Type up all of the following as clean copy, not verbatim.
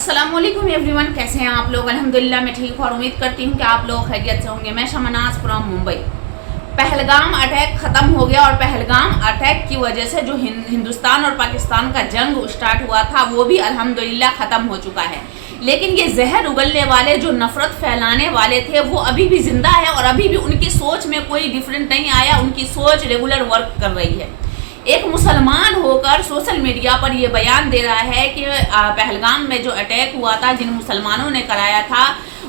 अस्सलाम वालेकुम एवरीवन, कैसे हैं आप लोग। अल्हम्दुलिल्लाह मैं ठीक हूँ और उम्मीद करती हूँ कि आप लोग खैरियत से होंगे। मैं शमनाज फ्रॉम मुंबई। पहलगाम अटैक ख़त्म हो गया और पहलगाम अटैक की वजह से जो हिंदुस्तान और पाकिस्तान का जंग स्टार्ट हुआ था वो भी अल्हम्दुलिल्लाह ख़त्म हो चुका है। लेकिन ये जहर उगलने वाले जो नफ़रत फैलाने वाले थे वो अभी भी ज़िंदा है और अभी भी उनकी सोच में कोई डिफरेंट नहीं आया। उनकी सोच रेगुलर वर्क कर रही है। एक मुसलमान होकर सोशल मीडिया पर ये बयान दे रहा है कि पहलगाम में जो अटैक हुआ था, जिन मुसलमानों ने कराया था,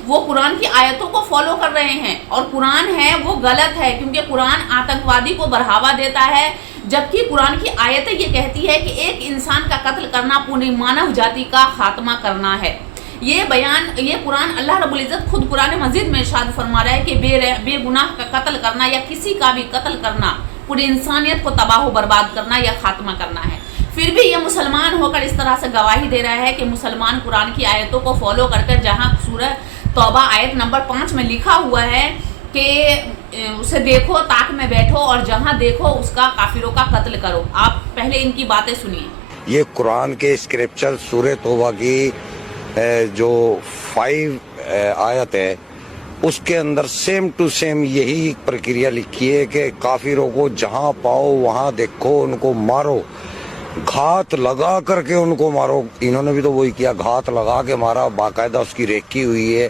वो कुरान की आयतों को फॉलो कर रहे हैं और कुरान है वो गलत है क्योंकि कुरान आतंकवादी को बढ़ावा देता है। जबकि कुरान की आयतें ये कहती है कि एक इंसान का कत्ल करना पूरी मानव जाति का खात्मा करना है। ये कुरान अल्लाह रब्बुल इज़्ज़त खुद कुरान मजीद में इरशाद फरमा रहा है कि बेगुनाह का कत्ल करना या किसी का भी कत्ल करना पूरी इंसानियत को तबाह बर्बाद करना या खात्मा करना है। फिर भी ये मुसलमान होकर इस तरह से गवाही दे रहा है कि मुसलमान कुरान की आयतों को फॉलो करके, जहाँ सूरह तौबा आयत नंबर 5 में लिखा हुआ है कि उसे देखो ताक में बैठो और जहाँ देखो उसका काफिरों का कत्ल करो। आप पहले इनकी बातें सुनिए। ये कुरान के स्क्रिप्चर सूरह तौबा की जो 5 आयत है उसके अंदर सेम टू सेम यही प्रक्रिया लिखी है कि काफिरों को जहां पाओ वहां देखो, उनको मारो, घात लगा करके उनको मारो। इन्होंने भी तो वही किया, घात लगा के मारा, बाकायदा उसकी रेकी हुई है।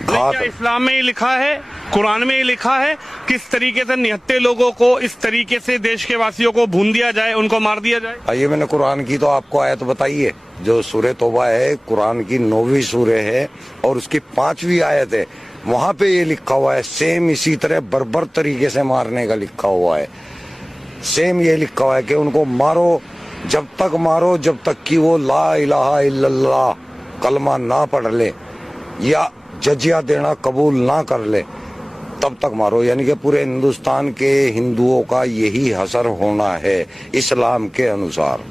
घात इस्लाम में ही लिखा है, कुरान में ही लिखा है किस तरीके से निहत्ते लोगों को इस तरीके से देश के वासियों को भून दिया जाए, उनको मार दिया जाए। आइए मैंने कुरान की तो आपको आयत बताई है, जो सूरह तौबा है कुरान की 9वीं सूरह है और उसकी 5वीं आयत है। वहां पे ये लिखा हुआ है, सेम इसी तरह बर्बर तरीके से मारने का लिखा हुआ है। सेम ये लिखा हुआ है कि उनको मारो, जब तक मारो जब तक कि वो ला इलाहा इल्लल्लाह कलमा ना पढ़ ले या जजिया देना कबूल ना कर ले, तब तक मारो। यानी कि पूरे हिंदुस्तान के हिंदुओं का यही असर होना है इस्लाम के अनुसार।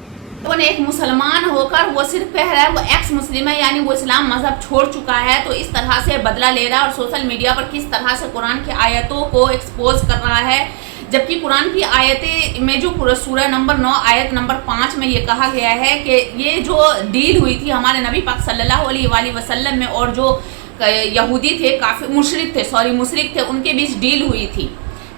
एक मुसलमान होकर वो सिर्फ कह रहा है वो एक्स मुस्लिम है, यानी वो इस्लाम मजहब छोड़ चुका है, तो इस तरह से बदला ले रहा है और सोशल मीडिया पर किस तरह से कुरान की आयतों को एक्सपोज कर रहा है। जबकि कुरान की आयतें में जो सूरह नंबर 9 आयत नंबर 5 में ये कहा गया है कि ये जो डील हुई थी हमारे नबी पाक सल्लल्लाहु अलैहि वसल्लम में और जो यहूदी थे, काफी मुशरिक थे, उनके बीच डील हुई थी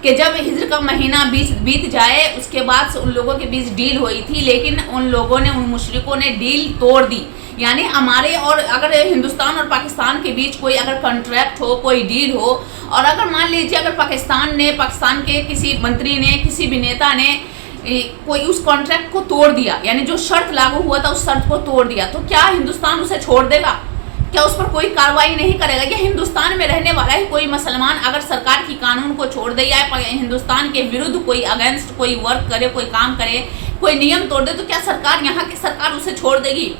कि जब हिज्र का महीना बीत जाए उसके बाद से उन लोगों के बीच डील हुई थी। लेकिन उन मुशरिकों ने डील तोड़ दी। यानी हमारे और अगर हिंदुस्तान और पाकिस्तान के बीच कोई अगर कॉन्ट्रैक्ट हो, कोई डील हो, और अगर मान लीजिए अगर पाकिस्तान के किसी मंत्री ने, किसी भी नेता ने कोई उस कॉन्ट्रैक्ट को तोड़ दिया, यानी जो शर्त लागू हुआ था उस शर्त को तोड़ दिया, तो क्या हिंदुस्तान उसे छोड़ देगा? क्या उस पर कोई कार्रवाई नहीं करेगा? या हिंदुस्तान में रहने वाला ही कोई मुसलमान अगर सरकार की कानून को छोड़ दे या हिंदुस्तान के विरुद्ध कोई अगेंस्ट कोई वर्क करे, कोई काम करे, कोई नियम तोड़ दे, तो क्या यहाँ की सरकार उसे छोड़ देगी?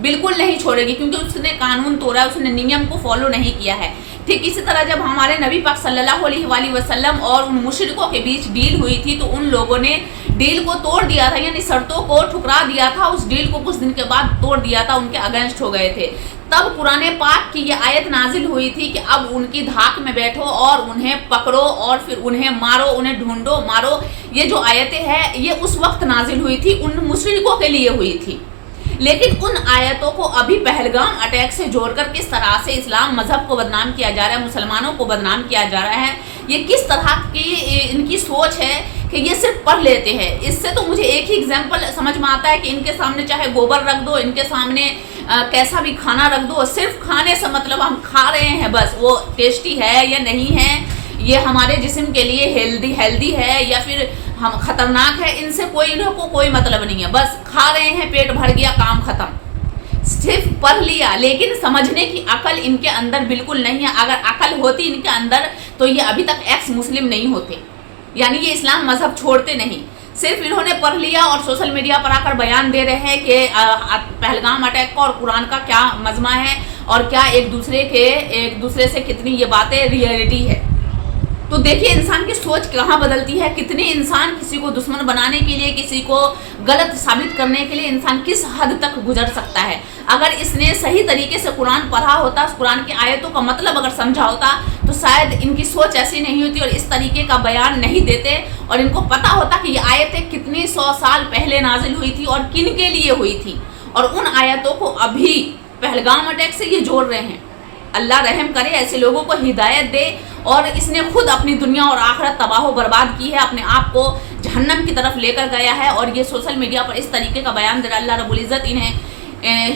बिल्कुल नहीं छोड़ेगी, क्योंकि उसने कानून तोड़ा, उसने नियम को फॉलो नहीं किया है। ठीक इसी तरह जब हमारे नबी पाक सल्लल्लाहु अलैहि वसल्लम और उन मुशरिकों के बीच डील हुई थी तो उन लोगों ने डील को तोड़ दिया था, यानी शर्तों को ठुकरा दिया था। उस डील को कुछ दिन के बाद तोड़ दिया था, उनके अगेंस्ट हो गए थे। तब कुरान पाक की ये आयत नाजिल हुई थी कि अब उनकी धाक में बैठो और उन्हें पकड़ो और फिर उन्हें मारो, उन्हें ढूंढो, मारो। ये जो आयतें हैं ये उस वक्त नाजिल हुई थी, उन मुशरिकों के लिए हुई थी। लेकिन उन आयतों को अभी पहलगाम अटैक से जोड़कर किस तरह से इस्लाम मजहब को बदनाम किया जा रहा है, मुसलमानों को बदनाम किया जा रहा है, ये किस तरह की इनकी सोच है कि ये सिर्फ पढ़ लेते हैं। इससे तो मुझे एक ही एग्जाम्पल समझ में आता है कि इनके सामने चाहे गोबर रख दो, इनके सामने कैसा भी खाना रख दो, सिर्फ खाने से मतलब हम खा रहे हैं, बस वो टेस्टी है या नहीं है, ये हमारे जिस्म के लिए हेल्दी है या फिर हम खतरनाक है, इनसे इन्हों को कोई मतलब नहीं है। बस खा रहे हैं, पेट भर गया, काम खत्म। सिर्फ पढ़ लिया, लेकिन समझने की अकल इनके अंदर बिल्कुल नहीं है। अगर अकल होती इनके अंदर तो ये अभी तक एक्स मुस्लिम नहीं होते, यानी ये इस्लाम मजहब छोड़ते नहीं। सिर्फ इन्होंने पढ़ लिया और सोशल मीडिया पर आकर बयान दे रहे हैं कि पहलगाम अटैक का और कुरान का क्या मजमा है और क्या एक दूसरे से कितनी ये बातें रियलिटी है। तो देखिए इंसान की सोच कहाँ बदलती है, कितने इंसान किसी को दुश्मन बनाने के लिए, किसी को गलत साबित करने के लिए इंसान किस हद तक गुजर सकता है। अगर इसने सही तरीके से कुरान पढ़ा होता, कुरान की आयतों का मतलब अगर समझा होता, तो शायद इनकी सोच ऐसी नहीं होती और इस तरीके का बयान नहीं देते और इनको पता होता कि ये आयतें कितनी 100 साल पहले नाजिल हुई थी और किन के लिए हुई थी, और उन आयतों को अभी پہلگام اٹیک سے یہ جوڑ رہے ہیں. اللہ رحم کرے, ایسے لوگوں کو ہدایت دے. اور اس نے خود اپنی دنیا اور آخرت تباہ و برباد کی ہے, اپنے آپ کو جہنم کی طرف لے کر گیا ہے. اور یہ سوشل میڈیا پر اس طریقے کا بیان دے رہا ہے. اللہ رب العزت انہیں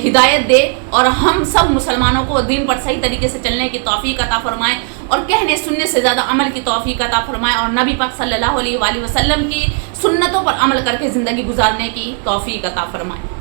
ہدایت دے اور ہم سب مسلمانوں کو دین پر صحیح طریقے سے چلنے کی توفیق عطا فرمائے, اور کہنے سننے سے زیادہ عمل کی توفیق عطا فرمائے, اور نبی پاک صلی اللہ علیہ وآلہ وسلم کی سنتوں پر عمل کر کے زندگی گزارنے کی توفیق عطا فرمائے.